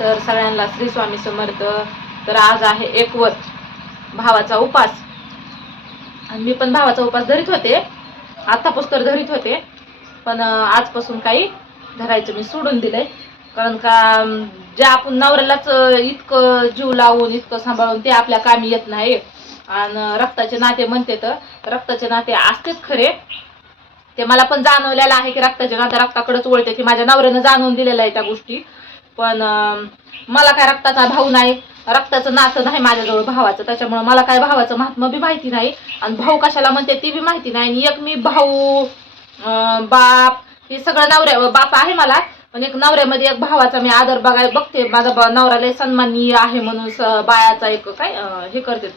तर सगळ्यांना श्री स्वामी समर्थ. तर आज आहे एकवत भावाचा उपास आणि मी पण भावाचा उपास धरीत होते, आतापासून तर धरीत होते, पण आजपासून काही धरायचं मी सोडून दिलंय. कारण का जे आपण नवऱ्यालाच इतकं जीव लावून इतकं सांभाळून ते आपल्या कामी येत नाही. आणि रक्ताचे नाते म्हणते तर रक्ताचे नाते असतेच खरे, ते मला पण जाणवलेलं आहे की रक्ताचे नाते रक्ताकडेच वळते, की माझ्या नवऱ्यानं जाणवून दिलेलं आहे त्या गोष्टी. पण मला काय रक्ताचा भाऊ नाही, रक्ताचं नातं नाही माझ्याजवळ भावाचं, त्याच्यामुळे मला काय भावाचं महात्म्य बी माहिती नाही आणि भाऊ कशाला म्हणते ती बी माहिती नाही. आणि एक मी भाऊ बाप हे सगळं नवऱ्या बाप आहे मला, पण एक नवऱ्यामध्ये एक भावाचा मी आदर बघते. माझा नवरा लय सन्माननीय आहे म्हणून बायाचा एक काय हे करते,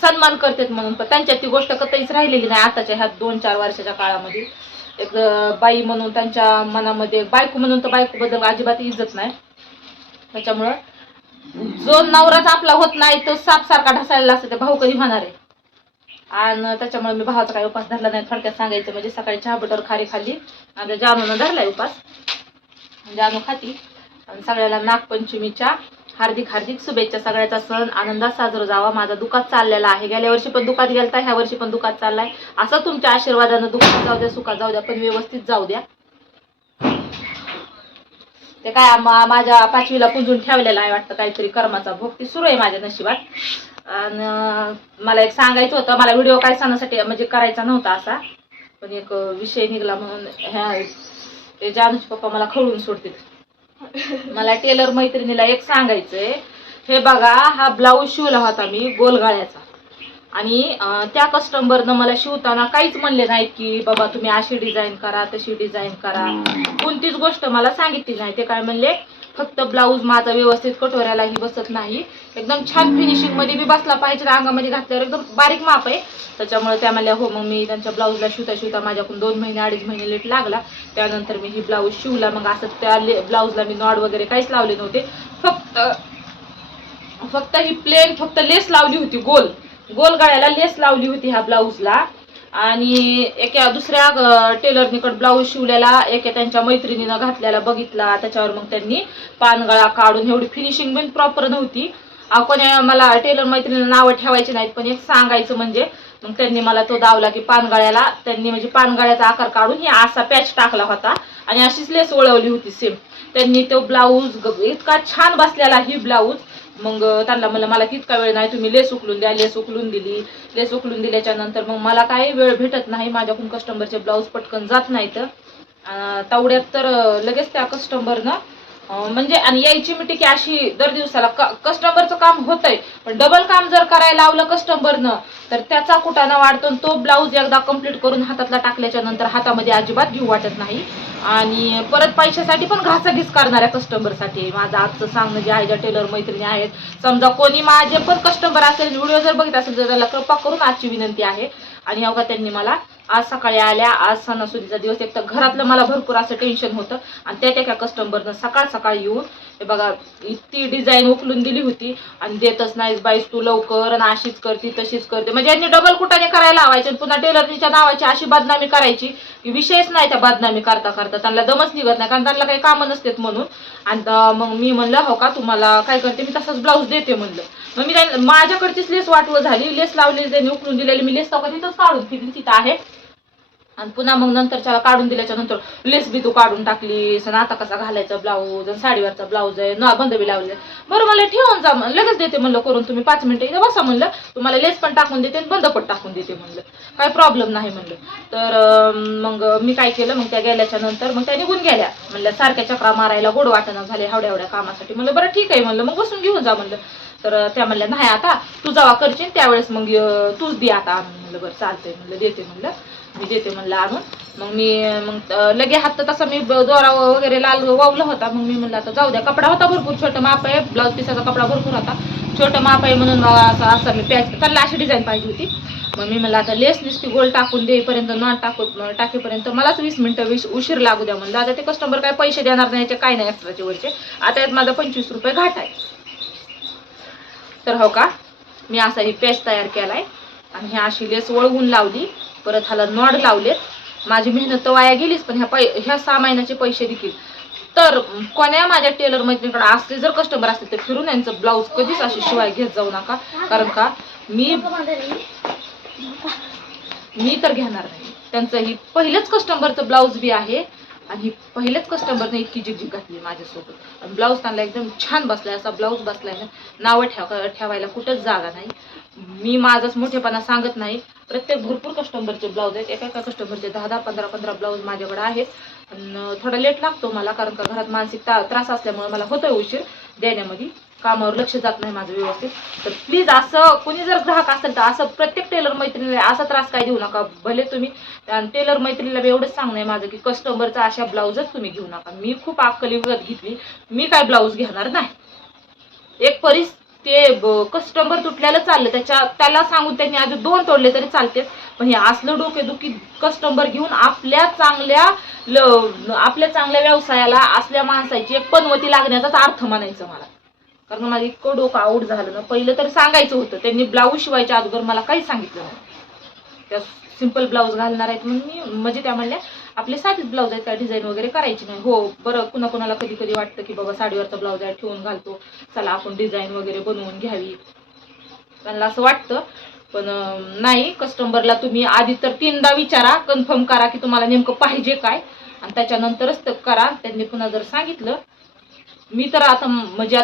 सन्मान करतात म्हणून. पण त्यांच्यात ती गोष्ट कधीच राहिलेली नाही आताच्या ह्या 2-4 वर्षाच्या काळामध्ये. एक बाई म्हणून त्यांच्या मनामध्ये, बायको म्हणून तर बायको बद्दल अजिबात इज्जत नाही. त्याच्यामुळं जो नवराच आपला होत नाही तो साप सारखा ढसायला असतो, ते भाऊ कधी होणार आहे. आणि त्याच्यामुळे मी भावाचा काही उपास धरला नाही. थोडक्यात सांगायचं म्हणजे सकाळी चहा बटर खारी खाल्ली, आता जानूनं धरलाय उपास, जानू खाती. आणि सगळ्याला नागपंचमीच्या हार्दिक हार्दिक शुभेच्छा. सगळ्याचा सण आनंदात साजरा जावा. माझा दुकात चाललेला आहे, गेल्या वर्षी पण दुकात गेलता, ह्या वर्षी पण दुकात चाललाय. असं तुमच्या आशीर्वादानं दुकात जाऊ द्या, सुखात जाऊ द्या, पण व्यवस्थित जाऊ द्या. ते काय माझ्या 5वीला पुंजून ठेवलेला आहे वाटतं काहीतरी कर्माचा भोग, ती सुरू आहे माझ्या नशिबात. आणि मला एक सांगायचं होतं, मला व्हिडिओ काय सणासाठी म्हणजे करायचा नव्हता असा, पण एक विषय निघाला म्हणून ह्या जानूचे पप्पा मला खवळून सोडतील. मला टेलर मैत्रिणीला एक सांगायचंय. हे बघा, हा ब्लाऊज शिवला होता मी गोलगाळ्याचा, आणि त्या कस्टमरनं मला शिवताना काहीच म्हणले नाहीत की बाबा तुम्ही अशी डिझाईन करा तशी डिझाईन करा, कोणतीच गोष्ट मला सांगितली नाही. ते काय म्हणले, फक्त ब्लाऊज माझा व्यवस्थित कटोऱ्यालाही बसत नाही, एकदम छान फिनिशिंग मध्ये बी बसला पाहिजे, अंगामध्ये घातल्यावर एकदम बारीक माप आहे. त्याच्यामुळे त्या म्हणल्या हो. मग मी त्यांच्या ब्लाऊजला शिवता माझ्याकडून 2 महिने 2.5 महिने लेट लागला. त्यानंतर मी ही ब्लाऊज शिवला. मग असं त्या ब्लाऊजला मी नॉड वगैरे काहीच लावले नव्हते, फक्त ही प्लेन फक्त लेस लावली होती, गोल गळ्याला लेस लावली होती ह्या ब्लाऊजला. आणि एका दुसऱ्या टेलरनीकडे ब्लाऊज शिवलेला एका त्यांच्या मैत्रिणीनं घातलेला बघितला, त्याच्यावर मग त्यांनी पानगळा काढून, एवढी फिनिशिंग पण प्रॉपर नव्हती. कोणी मला टेलर मैत्रिणीला नावं ठेवायची नाहीत, पण एक सांगायचं म्हणजे मग त्यांनी मला तो दावला की पानगळ्याला त्यांनी म्हणजे पानगळ्याचा आकार काढून ही असा पॅच टाकला होता आणि अशीच लेस वळवली होती सेम. त्यांनी तो ब्लाऊज इतका छान बसलेला ही ब्लाऊज. मग त्यांना म्हणलं मला तितका वेळ नाही, तुम्ही लेस उकलून द्या. लेस उकलून दिली. लेस उकलून दिल्याच्या नंतर मग मला काही वेळ भेटत नाही, माझ्याकडून कस्टमरचे ब्लाऊज पटकन जात नाहीत. तेवढ्यात तर लगेच त्या कस्टमरनं म्हणजे, आणि यायची मिटिंग अशी दर दिवसाला कस्टमरचं काम होतंय, पण डबल काम जर करायला लावलं कस्टमरनं तर त्याचा कुटाणा वाढतो. तो ब्लाऊज एकदा कंप्लीट करून हातातला टाकल्याच्या नंतर हातामध्ये अजिबात घेऊ वाटत नाही. आणि परत पैशासाठी पण घासाघीस करणाऱ्या कस्टमरसाठी माझं आजचं सांगणं जे आहे, ज्या टेलर मैत्रिणी आहेत, समजा कोणी माझे पण कस्टमर असेल, व्हिडिओ जर बघित असेल तर त्याला कृपा करून आजची विनंती आहे. आणि अवघा त्यांनी मला आज सकाळी आल्या, आज सणासुदीचा दिवस, एक तर घरातलं मला भरपूर असं टेन्शन होतं, आणि त्या त्या कस्टमरनं सकाळी येऊन हे बघा ती डिझाईन उकलून दिली होती आणि देतच नाहीस बाईस तू लवकर, आणि अशीच करते तशीच करते, म्हणजे यांनी डबल कुटाने करायला लावायचे. पुन्हा टेलरच्या नावाची अशी बदनामी करायची की विषयच नाही. त्या बदनामी करता त्यांना दमच निघत नाही, कारण त्यांना काही कामं नसतात म्हणून. आणि मग मी म्हणलं हो का, तुम्हाला काय करते मी तसंच ब्लाऊज देते म्हणलं. मग मी माझ्याकडचीच लेस वाटवं झाली, लेस लावलेली त्यांनी उकलून दिलेली, मी लेस तिथंच काढून फिरली, तिथं आहे. आणि पुन्हा मग नंतरच्याला काढून दिल्याच्या नंतर लेस बी तू काढून टाकलीस, आणि आता कसा घालायचा ब्लाऊज, आणि साडीवरचा ब्लाऊज आहे ना बंद बी लावले. बरं मला ठेवून जा, लगेच देते म्हणलं करून, तुम्ही 5 मिनिटं इथं बसा म्हणलं, तुम्हाला लेस पण टाकून देते बंद पण टाकून देते म्हणलं, काय प्रॉब्लेम नाही म्हणलं. तर मग मी काय केलं, मग त्या गेल्याच्या नंतर मग त्या निघून गेल्या. म्हणलं सारख्या चक्रा मारायला गोड वाटणं झाले एवढ्या कामासाठी. म्हणलं बरं ठीक आहे म्हणलं, मग बसून घेऊन जा म्हणलं. तर त्या म्हणल्या नाही आता तू जेव्हा करशील त्यावेळेस मग तूच दे आता आणून. म्हणलं बरं चालतंय म्हणलं, देते म्हणलं, मी देते म्हणलं आणून. मग लगे हात तसा मी दोरा वगैरे लाल वावला होता. मग मी म्हणलं आता जाऊ द्या, कपडा होता भरपूर, छोटं माप आहे, ब्लाऊज पिसाचा कपडा भरपूर होता, छोटं माप आहे म्हणून असं मी पॅच, त्याला अशी डिझाईन पाहिजे होती. मग मी म्हणलं आता लेस नुसती गोल टाकून देईपर्यंत, टाकेपर्यंत मलाच 20 मिनिटं उशीर लागू द्या म्हणलं. आता ते कस्टमर काय पैसे देणार नाही, काय नाही एक्स्ट्राचे वरचे. आता यात माझा 25 रुपये घाट आहे. तर हो का, मी असा ही पॅच तयार केलाय, आणि ह्या अशी लेस वळवून लावली, परत ह्याला नॉड लावलेत. माझी मेहनत तर वाया गेलीच, पण ह्या 6 महिन्याचे पैसे देखील तर कोण्या माझ्या टेलर मैत्रिणीकडे असले जर कस्टमर असतील तर फिरून यांचं ब्लाऊज कधीच अशी शिवाय घेत जाऊ नका. कारण का मी तर घेणार नाही. त्यांचं ही पहिलंच कस्टमरचं ब्लाऊज बी आहे आणि पहिलेच कस्टमरने इतकी जिगजिग घातली माझ्यासोबत. आणि ब्लाऊज त्यांना एकदम छान बसलाय. असा ब्लाऊज बसलाय ना, नावं ठेवायला कुठंच जागा नाही. मी माझाच मोठेपणा सांगत नाही. प्रत्येक भरपूर कस्टमरचे ब्लाऊज आहेत. एका कस्टमरचे 10-10, 15-15 ब्लाऊज माझ्याकडे आहेत. आणि थोडा लेट लागतो मला, कारण का घरात मानसिक त्रास असल्यामुळे मला होतोय उशीर देण्यामध्ये. कामावर लक्ष जात नाही माझं व्यवस्थित. तर प्लीज असं कोणी जर ग्राहक असेल तर असं प्रत्येक टेलर मैत्रिणीला असा त्रास काय देऊ नका. भले तुम्ही टेलर मैत्रिणीला एवढंच सांगणं आहे माझं की कस्टमरचा अशा ब्लाऊजच तुम्ही घेऊ नका. मी खूप अक्कली विकत घेतली. मी काय ब्लाऊज घेणार नाही. एक परीस ते कस्टमर तुटल्याला चाललं, त्याला सांगून त्यांनी अजून 2 तोडले तरी चालते. पण हे असलं डोकेदुखी कस्टमर घेऊन आपल्या चांगल्या व्यवसायाला असल्या माणसाची एक पनवती लागण्याचाच अर्थ म्हणायचं मला. कारण माझं इतकं डोकं आऊट झालं ना. पहिलं तर सांगायचं होतं. त्यांनी ब्लाऊज शिवायच्या अगोदर मला काही सांगितलं नाही. त्या सिंपल ब्लाऊज घालणार आहेत म्हणून मी, म्हणजे त्या म्हणल्या आपले साधीच ब्लाऊज आहेत, काय डिझाईन वगैरे करायची नाही. हो बरं, कुणाला कधी कधी वाटतं की बाबा साडीवरचा ब्लाऊज आहे ठेवून घालतो, चला आपण डिझाईन वगैरे बनवून घ्यावी, त्यांना असं वाटतं. पण नाही, कस्टमरला तुम्ही आधी तर 3दा विचारा, कन्फर्म करा की तुम्हाला नेमकं पाहिजे काय, आणि त्याच्यानंतरच ते करा. त्यांनी पुन्हा जर सांगितलं, मी तर आता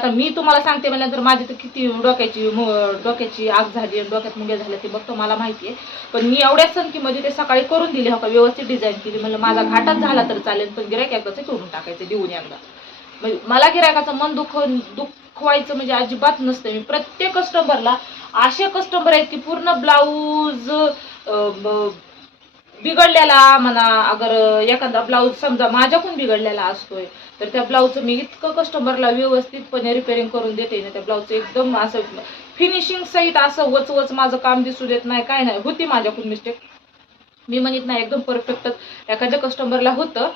मी तुम्हाला सांगते म्हणल्यानंतर माझी तर किती डोक्याची आग झाली आणि डोक्यात मुंग्या झाल्या ते बघतो मला माहिती आहे. पण मी एवढ्याच संख्येमध्ये ते सकाळी करून दिले, हो का, व्यवस्थित डिझाईन केली. म्हणलं माझा घाटाच झाला तर चालेल, पण गिरायक एकदाच करून टाकायचं देऊन एकदा. म्हणजे मला गिरायकाचं मन दुखवायचं म्हणजे अजिबात नसतं. मी प्रत्येक कस्टमरला, असे कस्टमर आहेत की पूर्ण ब्लाऊज बिघडलेला म्हणा, अगर एखादा ब्लाऊज समजा माझ्याकडून बिघडलेला असतोय तर त्या ब्लाऊजचं मी इतकं कस्टमरला व्यवस्थितपणे रिपेअरिंग करून देते ना, त्या ब्लाऊजचं एकदम असं फिनिशिंग सहित असं वच माझं काम दिसू देत नाही, काय नाही. होती माझ्याकडून मिस्टेक, मी म्हणत नाही, एकदम परफेक्टच एखाद्या कस्टमरला होतं.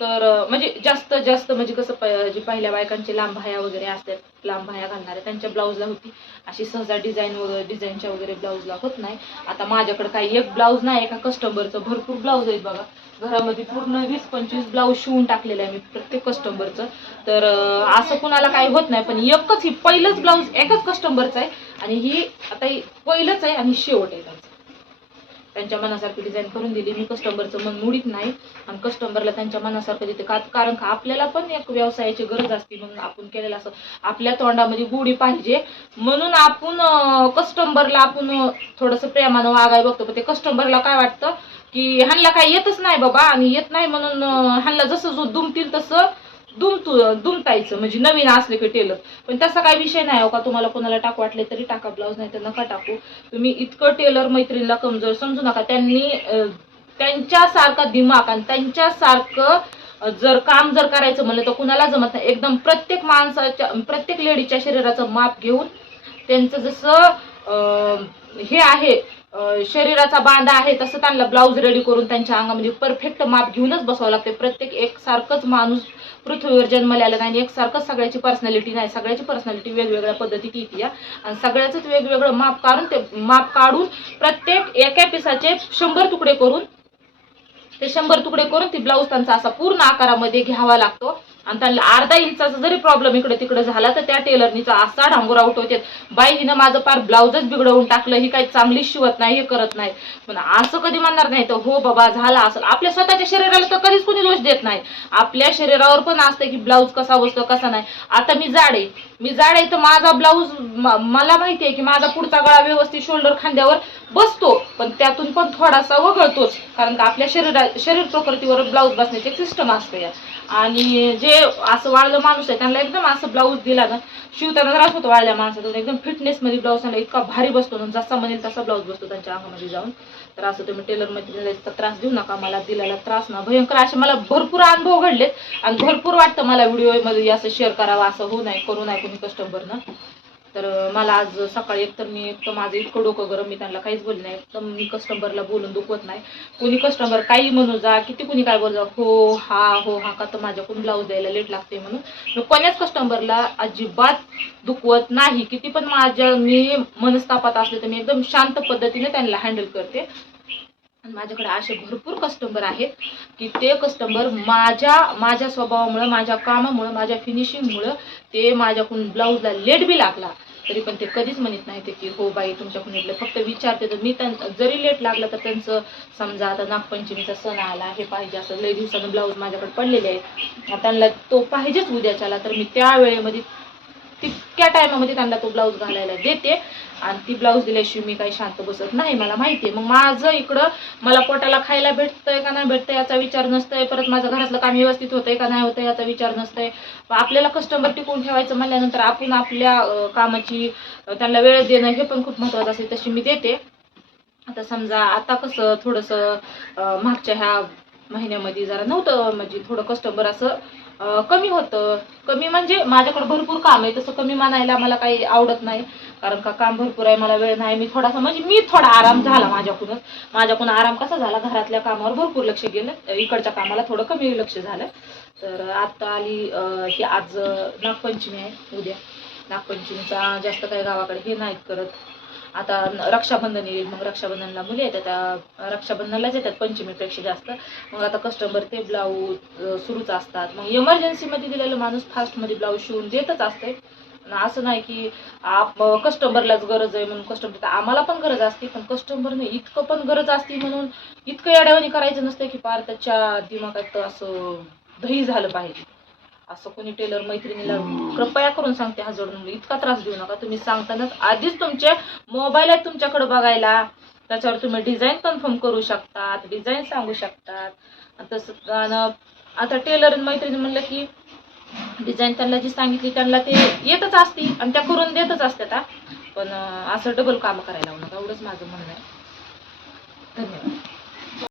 तर म्हणजे जास्त म्हणजे कसं जे पहिल्या बायकांचे लांब बाह्या वगैरे असतात, लांब बाह्या घालणारे, त्यांच्या ब्लाऊजला होती. अशी सहजा डिझाईनच्या वगैरे ब्लाऊजला होत नाही. आता माझ्याकडे काही एक ब्लाऊज नाही, एका कस्टमरचं भरपूर ब्लाऊज आहेत बघा. घरामध्ये पूर्ण 20-25 ब्लाऊज शिवून टाकलेलं आहे मी प्रत्येक कस्टमरचं. तर असं कुणाला काही होत नाही. पण एकच, ही पहिलंच ब्लाऊज एकाच कस्टमरचं आहे आणि ही आता पहिलंच आहे आणि शेवट आहे त्यांचं. त्यांच्या मनासारखी डिझाईन करून दिली मी. कस्टमरचं मन मुडीत नाही आणि कस्टमरला त्यांच्या मनासारखं देते. कारण का आपल्याला पण एक व्यवसायाची गरज असते, म्हणून आपण केलेलं असं आपल्या तोंडामध्ये गोडी पाहिजे म्हणून आपण कस्टमरला आपण थोडंसं प्रेमानं वागाय बघतो. पण ते कस्टमरला काय वाटतं की ह्यांना काही येतच नाही बाबा, आणि येत नाही म्हणून ह्यांना जसं जो दुमतील तसं दुमतायचं, म्हणजे नवीन असले की टेलर. पण तसा काही विषय नाही हो का. तुम्हाला कोणाला टाकू वाटले तरी टाका ब्लाऊज, नाही तर नका टाकू. तुम्ही इतकं टेलर मैत्रिणीला कमजोर समजू नका. त्यांनी त्यांच्यासारखा दिमाग आणि त्यांच्यासारखं जर काम करायचं म्हणलं तर कुणाला जमत नाही. एकदम प्रत्येक लेडीच्या शरीराचं माप घेऊन, त्यांचं जसं हे आहे शरीराचा बांधा आहे तसं त्यांना ब्लाऊज रेडी करून त्यांच्या अंगामध्ये परफेक्ट माप घेऊनच बसावं लागते. प्रत्येक एकसारखंच माणूस पृथ्वीवर जन्मलेला नाही, एकसारखंच सगळ्याची पर्सनॅलिटी नाही. सगळ्याची पर्सनॅलिटी वेगवेगळ्या पद्धतीची येते आणि सगळ्याच वेगवेगळं माप काढून प्रत्येक एका पिसाचे 100 तुकडे करून ती ब्लाऊज त्यांचा असा पूर्ण आकारामध्ये घ्यावा लागतो. आणि त्यांना अर्धा इंचाचा जरी प्रॉब्लेम इकडे तिकडे झाला तर त्या टेलरनीचा असा ढांगुरा उठवते, बाई हिनं माझं पार ब्लाऊजच बिघडवून टाकलं, ही काही चांगली शिवत नाही, हे करत नाही. पण असं कधी म्हणणार नाही तर हो बाबा झाला असं. आपल्या स्वतःच्या शरीराला तर कधीच कोणी दोष देत नाही. आपल्या शरीरावर पण असतं की ब्लाऊज कसा बसतो कसा नाही. आता मी जाड आहे तर माझा ब्लाऊज मला माहिती आहे की माझा पुढचा गळा व्यवस्थित शोल्डर खांद्यावर बसतो, पण त्यातून पण थोडासा वगळतोच. कारण का आपल्या शरीर प्रकृतीवर ब्लाऊज बसण्याची एक सिस्टम असते. आणि जे असं वाळलं माणूस आहे त्यांना एकदम असं ब्लाऊज दिला ना, शिवताना त्रास होतो वाळल्या माणसाचा. एकदम फिटनेसमध्ये ब्लाऊज त्यांना इतका भारी बसतो ना, जसा म्हणेल तसा ब्लाऊज बसतो त्यांच्या अंगामध्ये जाऊन. तर असं तुम्ही टेलर मध्ये त्रास देऊ नका. मला दिलेला त्रास ना भयंकर असे मला भरपूर अनुभव घडलेत आणि भरपूर वाटतं मला व्हिडिओमध्ये असं शेअर करावं, असं होऊ नये करू नये कोणी कस्टमरनं. तर मला आज सकाळी एकतर माझं इतकं डोकं गरम, मी त्यांना काहीच बोलले नाही. एकदम मी कस्टमरला बोलून दुखवत नाही. कोणी कस्टमर काही म्हणू जा, किती कोणी काय बोल जा, हो हा का, तर माझ्याकडून ब्लाऊज द्यायला लेट लागते म्हणून मी कोण्याच कस्टमरला अजिबात दुखवत नाही. किती पण मी मनस्तापात असले तर मी एकदम शांत पद्धतीने त्यांना हँडल करते. आणि माझ्याकडे असे भरपूर कस्टमर आहेत की ते कस्टमर माझ्या स्वभावामुळं, माझ्या कामामुळं, माझ्या फिनिशिंगमुळं ते माझ्याकडून ब्लाऊजला लेट बी लागला तरी पण ते कधीच म्हणत नाही ते की हो बाई तुमच्याकडून लेट, फक्त विचारते. तर मी जरी लेट लागलं तर त्यांचं समजा आता नागपंचमीचा सण आला, हे पाहिजे असं लई दिवसानं ब्लाऊज माझ्याकडे पडलेले आहे, त्यांना तो पाहिजेच उद्याच्याला, तर मी त्या वेळेमध्ये तितक्या टायमामध्ये त्यांना तो ब्लाऊज घालायला देते. आणि ती ब्लाऊज दिल्याशिवाय मी काही शांत बसत नाही, मला माहिती आहे. मग माझं इकडं मला पोटाला खायला भेटतंय का नाही भेटतंय याचा विचार नसतंय, परत माझं घरातलं काम व्यवस्थित होतंय का नाही होतंय याचा विचार नसतंय. आपल्याला कस्टमर टिकवून ठेवायचं म्हणल्यानंतर आपण आपल्या कामाची त्यांना वेळ देणं हे पण खूप महत्त्वाचं असेल, तशी मी देते. आता समजा आता कसं थोडंसं मागच्या ह्या महिन्यामध्ये जरा नव्हतं, म्हणजे थोडं कस्टमर असं कमी होतं. कमी म्हणजे माझ्याकडे भरपूर काम आहे, तसं कमी मानायला मला काही आवडत नाही, कारण का काम भरपूर आहे, मला वेळ नाही. मी थोडा आराम झाला माझ्याकडून आराम कसा झाला, घरातल्या कामावर भरपूर लक्ष गेलं, इकडच्या कामाला थोडं कमी लक्ष झालं. तर आता आली ही आज नागपंचमी आहे, उद्या नागपंचमीचा जास्त काही गावाकडे हे नाहीत करत. आता रक्षाबंधन येईल, मग रक्षाबंधनला मुली येतात, त्या रक्षाबंधनलाच येतात पंचमीपेक्षा जास्त. मग आता कस्टमर ते ब्लाऊज सुरूच असतात. मग इमर्जन्सीमध्ये दिलेलं माणूस फास्टमध्ये ब्लाऊज शिवून देतच असते. असं नाही की कस्टमरलाच गरज आहे म्हणून कस्टमर, आम्हाला पण गरज असते, पण कस्टमरने इतकं पण गरज असते म्हणून इतकं येड्यावानी करायचं नसतं की पार त्याच्या दिमागात असं दही झालं पाहिजे. असं कोणी टेलर मैत्रिणीला कृपया करून सांगते, हा जोडून इतका त्रास देऊ नका. तुम्ही सांगतानाच आधीच तुमचे मोबाईल आहेत तुमच्याकडे बघायला, त्याच्यावर तुम्ही डिझाईन कन्फर्म करू शकतात, डिझाईन सांगू शकतात. तसं आता टेलर मैत्रिणी म्हणलं की डिझाईन त्यांना जी सांगितली त्यांना ते येतच असते आणि त्या करून देतच असतात. पण असं डबल काम करायला लावू नका, एवढंच माझं म्हणणं आहे. धन्यवाद.